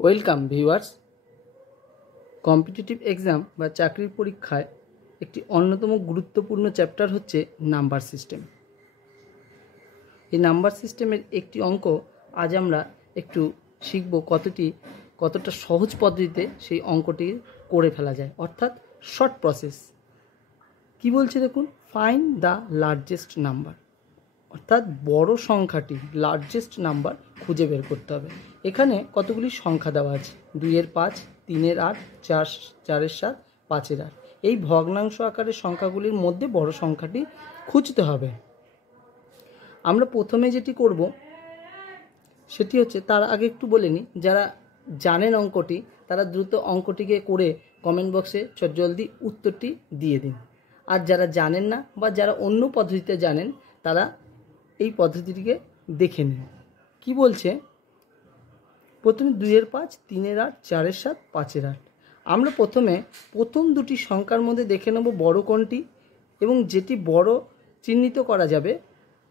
Welcome viewers. Competitive exam বা চাকরির পরীক্ষায় একটি অন্যতম গুরুত্বপূর্ণ চ্যাপ্টার হচ্ছে নাম্বার সিস্টেম। এই নাম্বার সিস্টেমের একটি অঙ্ক আজ আমরা একটু শিখব কতটা সহজ পদ্ধতিতে সেই অঙ্কটি করে ফেলা যায়, অর্থাৎ শর্ট প্রসেস। কি বলছে দেখুন, ফাইন্ড দ্য লার্জেস্ট নাম্বার, অর্থাৎ বড় সংখ্যাটি লার্জেস্ট নাম্বার খুঁজে বের করতে হবে। এখানে কতগুলি সংখ্যা দেওয়া আছে, 2-এর 5, 3-এর 8, 4-এর 7, 5-এর 8। এই ভগ্নাংশ আকারের সংখ্যাগুলির মধ্যে বড় সংখ্যাটি খুঁজতে হবে। আমরা প্রথমে যেটি করব সেটি হচ্ছে, তার আগে একটু বলে নিই, যারা জানেন অঙ্কটি তারা দ্রুত অঙ্কটিকে করে কমেন্ট বক্সে জলদি উত্তরটি দিয়ে দিন। আর যারা জানেন না বা যারা অন্য পদ্ধতিতে জানেন তারা এই পদ্ধতিটিকে দেখে নিন। কি বলছে, প্রথমে 2-এর 5, 3-এর 8, 4-এর 7, 5-এর 8। আমরা প্রথম দুটি সংখ্যার মধ্যে দেখে নেব বড় কোনটি, এবং যেটি বড় চিহ্নিত করা যাবে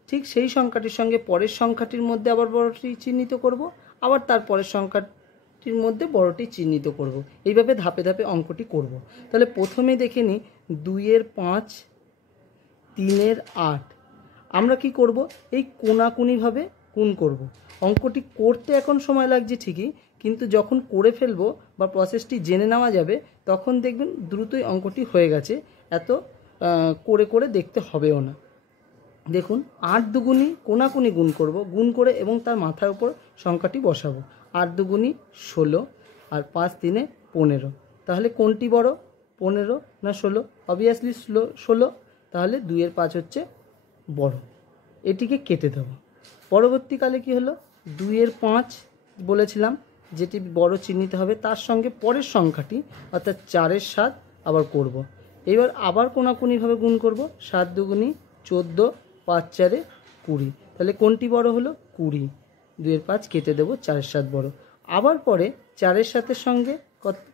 ঠিক সেই সংখ্যাটির সঙ্গে পরের সংখ্যাটির মধ্যে আবার বড়টি চিহ্নিত করব, আবার তার পরের সংখ্যাটির মধ্যে বড়টি চিহ্নিত করব। এইভাবে ধাপে ধাপে অঙ্কটি করব। তাহলে প্রথমে দেখে নিই 2-এর 5, 3-এর 8। আমরা কি করব, এই কোনাকুনিভাবে গুণ করব। অঙ্কটি করতে এখন সময় লাগছে ঠিকই, কিন্তু যখন করে ফেলবো বা প্রসেসটি জেনে নেওয়া যাবে তখন দেখবেন দ্রুতই অঙ্কটি হয়ে গেছে, এত করে করে দেখতে হবেও না। দেখুন, 8 দুগুণি কোনাকুনি গুণ করব, গুণ করে এবং তার মাথার উপর সংখ্যাটি বসাবো। 8 দুগুণি 16 আর 5 3-এ 15। তাহলে কোনটি বড়, 15 না 16? অবভিয়াসলি 16। তাহলে 2-এর 5 হচ্ছে বড়, এটিকে কেটে দেব। পরবর্তীকালে কি হলো, 2-এর 5 বলেছিলাম যেটি বড় চিহ্নিত হবে, তার সঙ্গে পরের সংখ্যাটি অর্থাৎ 4-এর 7 আবার করব। এবার আবার কোনাকুনিভাবে গুণ করব, 7 দুগুণি 14, 5 4-এ 20। তাহলে কোনটি বড় হলো, 20। 2-এর 5 কেটে দেব, 4-এর 7 বড়। আবার পরে 4-এর 7-এর সঙ্গে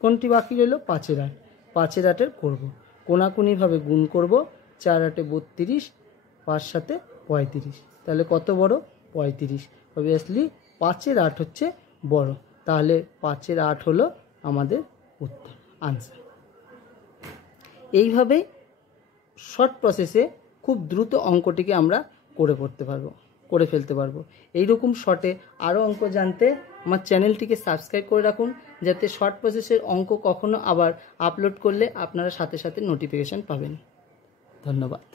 কোনটি বাকি রইল, 5-এর 8। 5-এর 8-এর করব, কোনাকুনিভাবে গুণ করব, 4 8-এ 32, 5 7-এ 35। তাহলে কত বড়, 35। অবভিয়াসলি 5-এর 8 হচ্ছে বড়, তাহলে 5-এর 8 হলো আমাদের উত্তর, আনসার। এইভাবেই শর্ট প্রসেসে খুব দ্রুত অঙ্কটিকে আমরা করে ফেলতে পারবো। এইরকম শর্টে আরও অঙ্ক জানতে আমার চ্যানেলটিকে সাবস্ক্রাইব করে রাখুন, যাতে শর্ট প্রসেসের অঙ্ক কখনো আবার আপলোড করলে আপনারা সাথে সাথে নোটিফিকেশান পাবেন। ধন্যবাদ।